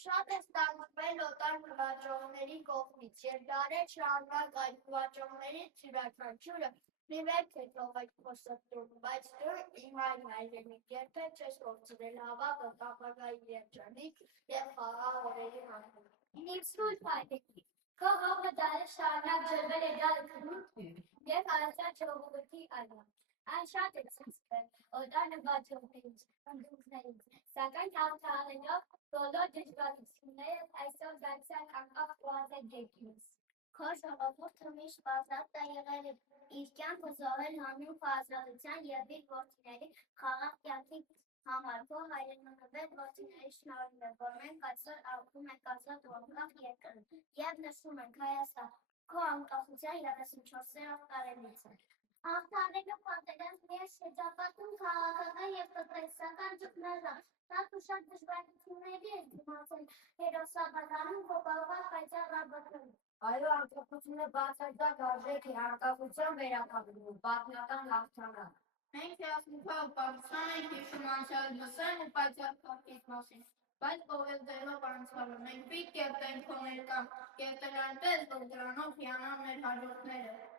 Շատ է ստանձնել օտար նվաճողների կողմից, և դարեր շարունակ այդ նվաճողներից յուրաքանչյուրը մի վերք է թողել խոստում, բայց դու իմ այն հայրենիք երբեք չես կորցրել հավատը ապագայի երջանիկ և խաղաղ օրերի համար։ Իմ սուրբ հայրենիք, քո հողը դարեր շարունակ ջրվել է գալը քննություն և հայաստան ժողովրդի այլան։ Այն շատ է ցնցվել օտար նվաճողներից, ընդդիմներից, սակայն հաղթահարելով բոլոր դժվարությունները այսօր դարձյալ անկախ ու ազատ երկրից։ Քո ժողովուրդը միշտ ազատ է եղել իր կյանքը զոհել հանուն ազատության և իր որդիների խաղաղ կյանքի համար։ Քո հայրենանվեր որդիների շնորհիվ է, որ մենք այսօր ապրում ենք ազատ ու անկախ երկրում և նշում ենք Հայաստան, քո անկախության 34-րդ տարելիցը։ Հաղթահարելու պատերազմ մեր շրջապատում քաղաքական և տնտեսական ճգնաժամ, շատ ու շատ դժվարությունների է դիմացել հերոսաբանանում հողավար պայծառ առավոտներում։ Այո, անկախությունը բացարձակ արժեք է անկախության վերականգնելու պատմական հաղթանակ։ Մենք հիասմունքով պարտության ենք հիշում անցյալ լսեմ ու պայծառ քաղաքից մասին, բայց կողելտելով անցյալը, մենք պիտի կերտենք քո ներկան, կերտել այնպես, որ դրանով հիանան մեր հաջորդները։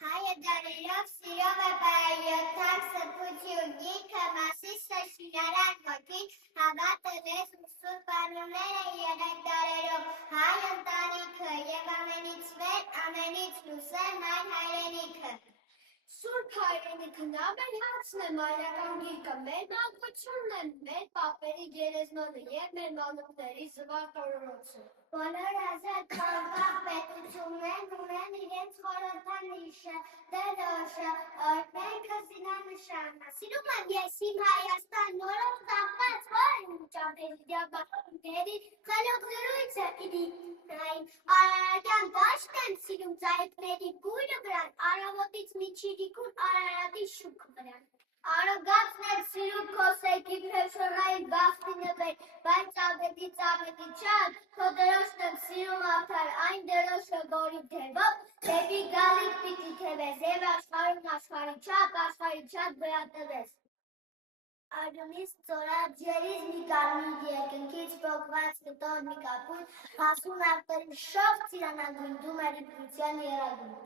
Հայը դարերով սիրով է պայոթակ սրբություն, գիրքը մասիսը շինարար հոգին, հավատը լեզ ու սուրբ անունները երեք դարերով, հայ ընտանիքը և ամենից վեր, ամենից լուսեն այն հայրենիքը։ Սուրբ հայրենիքը նա մեր հարցն է մայրական գիրկը, մեր մանկությունն է, մեր պապերի գերեզմանը և մեր մանուկների զվարթ օրորոցը։ Բոլոր ազատ անկախ պետություններն ունեն իրենց խորհրդանիշը, դրոշը, օրհնենքը, զինանշանը։ Սիրում եմ ես իմ Հայաստան, նորով ծաղկած հոր իմ ճամփերի խելոք զրույցը պիտի նային, արարատյան դաշտ եմ սիրում ծայրիկների բույրը վրան, առավոտից միջիրիկուն Արարատի շուքը վրան։ Արոգացն եմ սիրում քո սեքի փեշորայի բախտի նվեր, բայց ավետից շատ, քո դրոշն եմ սիրում արդար, այն դրոշը, որի թևով դեպի գալիք պիտի թևես, և աշխարհի չափ վրա տվես։ Արյունից ծորած ջերից մի կարմիր երկնքից պոկված կտոր մի կապույտ, հասուն արտերի շող ծիրանագույն, դու մեր իբրության եռագույն։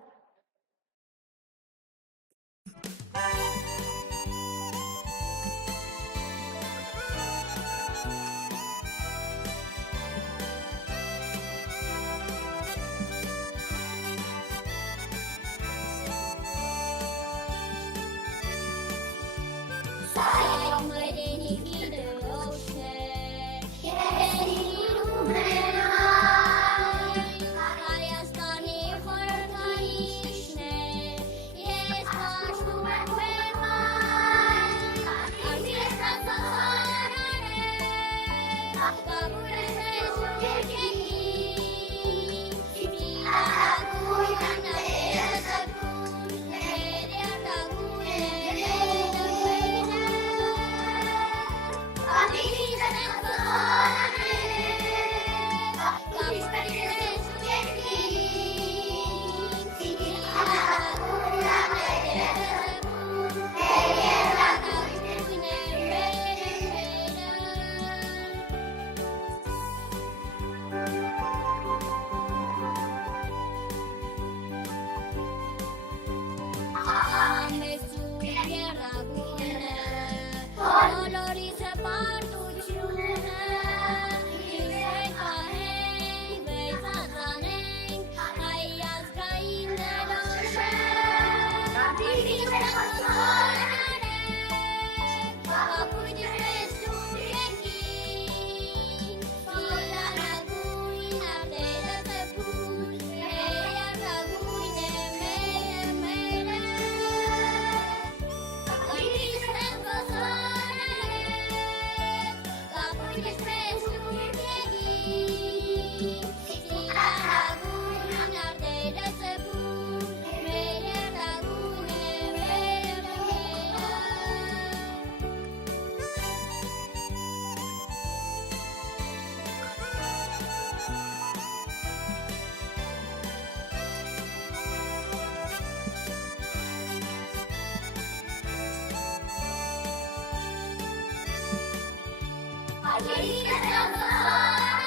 Հայրենիքը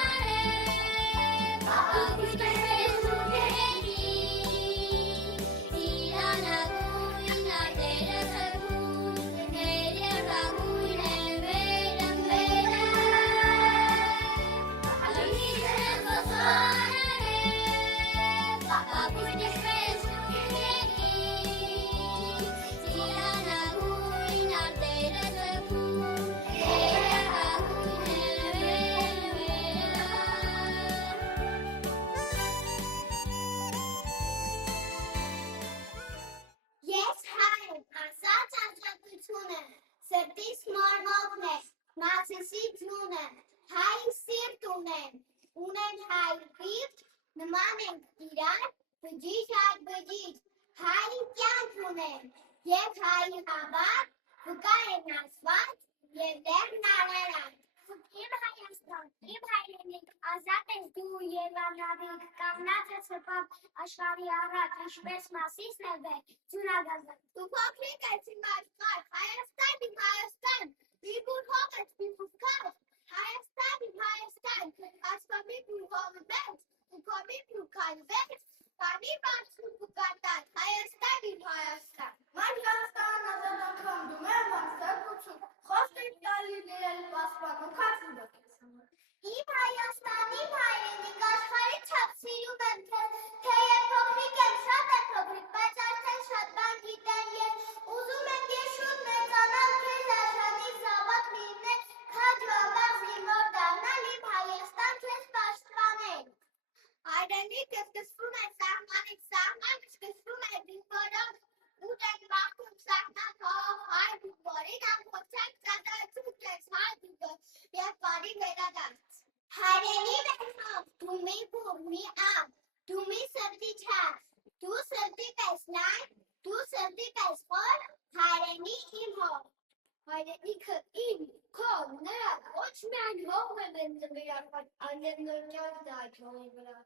ունեն հայր բիղճ, նման ենք իրար, բջիջ այդ բջիջ, հայրի կյանք ունեն, և հայրի հավատ, վկա են ասված, և լերն արարան։ Իմ Հայաստան, իմ հայրենիք, ազատ ես դու և անավիկ, կանգնած ես հպավ աշխարհի առաջ, ինչպես Մասիսն է վեր, ձյունագազան։ Դու փոքրիկ ես իմ աշխարհ, Հայաստան իմ Հայաստան, մի բուր հող ես մի բուր Հայաստան իմ Հայաստան, ասկամի բուր հողը մեծ, ու կոմի բուր կալվեց, կանի բարձու բուկատան, Հայաստան իմ Հայաստան։ Մեր Հայաստան ազատական դում եմ անսակություն, խոստ ենք տալի լիրել պասպանում կացում դոք ես համար։ Իմ Հայաստան, իմ հայրենիք, աշխարհի չափ սիրում եմ քեզ, թեև փոքրիկ եմ, շատ եմ փոքրիկ, բայց արդեն շատ բան գիտեմ ես, ուզում եմ ես շուտ մեծանալ, քեզ արժանի զավակ լինել, քաջ ու ապահ զինվոր դառնալ, իմ Հայաստան քեզ պաշտպանել։ Հայրենիքը սկսվում է սահմանից, սահմանը սկսվում է զինվորով, ուտ ենք բախում սահման հող, հայր զինվորին, ամփոփենք ծառայություն քեզ հայր զինվոր և բարի վերադարձ։ Հայրենի վերնով, դու մի բուր, մի ամ, դու մի սրտի չար, դու սրտի պես լայն, դու սրտի պես խոր, հայրենի իմ հող։ Հայրենիքը իմ, քո, նրա, ոչ միայն հողն է բենձը վերապատ, այլև նոր կյանքն է այդ հողի վրա։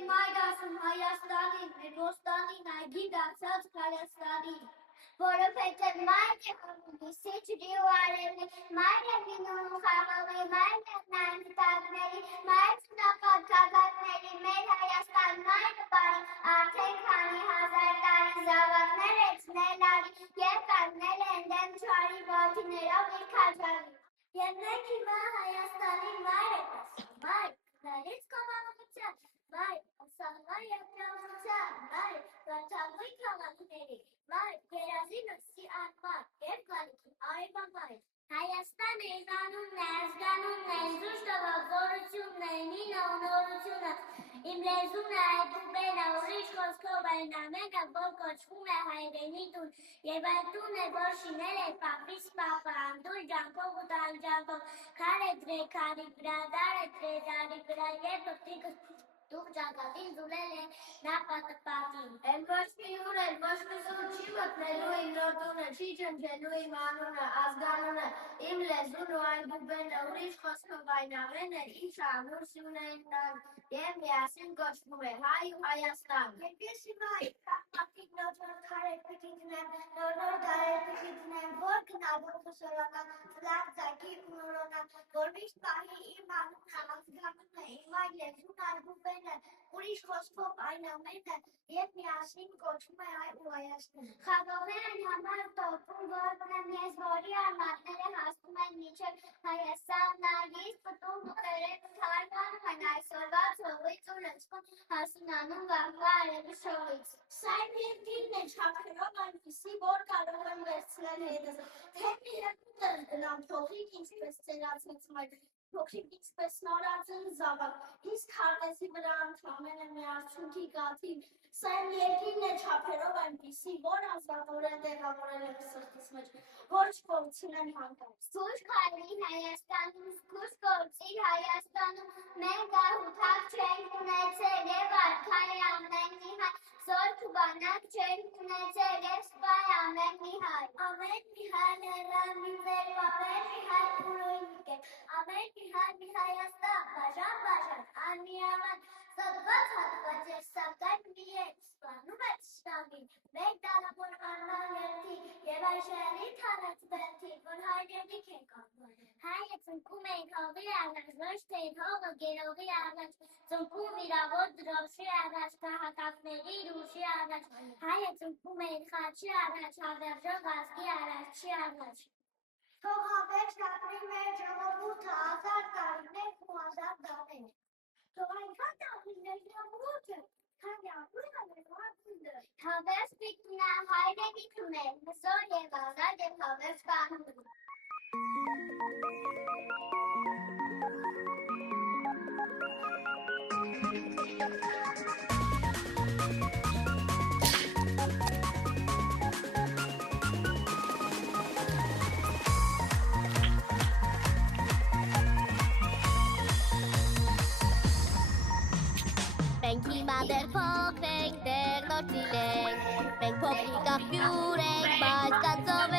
Իմ այդասում Հայաստանին, մեր ոստանին այգի դարձած Հայաստանին։ Որովհետև մայր է հունիսի ջրի ու արևի, մայր է վինուն ու խաղողի, մայր է նանջտակների, մայր ծնապատ քաղաքների, մեր Հայաստան մայրը բարի, արդեն քանի հազար տարի զավակներ էցնել արի, և կանգնել են դեմ չարի ոտիներով իր քաջարի։ Եվ մենք հիմա Հայաստանի մայր եք ասում, մայր, նայից կոմանության, մայր, ասահման և պրամության, մայր, վարդավույն քաղաքների, մայր, երազի նսի անմար, և գալիքի այվամայր։ Հայաստանը իմ անունն է, ազգանունն է, զուշ տվող զորությունն է, մինը ու նորությունը, իմ լեզուն է այդ ուբեն է, ուրիշ խոսքով այն ամենը, որ կոչվում է հայրենի տուն, և այդ տուն է, որ շինել է պապիս պապը, անդուր ջանքով ու տանջանքով, քար է դրե քարի վրա, դար է դրե դարի վրա, և պղտիկը դուք ճակատին զուլել է նա պատպատին։ Են ոչ մի ուր էլ, ոչ մի զուր չի մտնելու իմ նոր տունը, չի ջնջելու իմ անունը, ազգանունը, իմ լեզուն ու այն բուբենը, ուրիշ խոսքով այն ամենը, ինչ ամուր սյունեն տան, և միասին կոչվում է Հայ ու Հայաստան։ Երբ ես հիմա պատմատիկ նոր քարեր պիտի դնեմ, նոր դարեր պիտի դնեմ, որ գնալով խսորական, ծլակ ձակի ու նորոնան, որ միշտ պահի իմ անունը, ազգանունը, իմ այն լեզուն արբուբենը, ուրիշ խոսքով այն ամենը, և միասին կոչվում է Հայ ու Հայաստան։ Խաղողներ են համար տոպում, որն եմ ես, որի արմատները հասնում են մինչև Հայաստան, նայից պտում ուտերեն թարգանում են այսօրվա ցողից ու լցքում հասունանում վաղվա արևի շողից։ Սա իմ երկիրն է չափերով այնպիսի, որ կարող եմ վերցնել հետս, թե մի երկու տեղ գնամ փողիկ, ինչպես ծերացած մայր, փոքրիկ ինչպես նորածին զավակ, իսկ հարնեսի վրա ընդամենը մի արդյունքի կաթիվ, սա իմ երկիրն է չափերով այնպիսի, որ ազատորեն տեղավորել եմ սրտիս մեջ, որ չկորցնեմ հանկարծ։ Զուր քայլի Հայաստանում, զգուշ գործիր Հայաստանում, մենք ահութակ չենք ունեցել և արքայ ամեն մի հայ, զորք ու բանակ չենք ունեցել և սպայ ամեն մի հայ։ Ամեն մի հայ ներանիվեր, ամեն մի հայ ուրույնիկ է, ամեն մի հայ մի Հայաստան, բաժան, անմիավան, զատված հատված էր, սակայն մի էր, սպանում է թշնամին, մեկ դալավոր անման երդի, և այժանի թանած բերդի, որ հայրենիք ենք անվան։ Հայը ծնկում ենք հողի առաջ, ոչ թե հողը գերողի առաջ, ծնկում վիրավոր դրոշի առաջ, քաղաքացիների ռուշի առաջ, հայը ծնկում ենք խաչի առաջ, հավերժող ազգի առաջի առաջ։ Թող հավերժ դառնի մեր ժողովուրդը, ազատ տարիներ ու ազատ դաներ։ Թող այնքան տարիներ ժողովուրդը, քան ապրում է մեր հավերժ պիտի նա հայրենիք ուներ, հզոր և ազատ և հավերժ կանոն։ Մենք հիմա դեռ փոքր ենք, դեռ նոր ծիլ ենք, մենք փոքրիկ աղբյուր ենք, բայց կանցով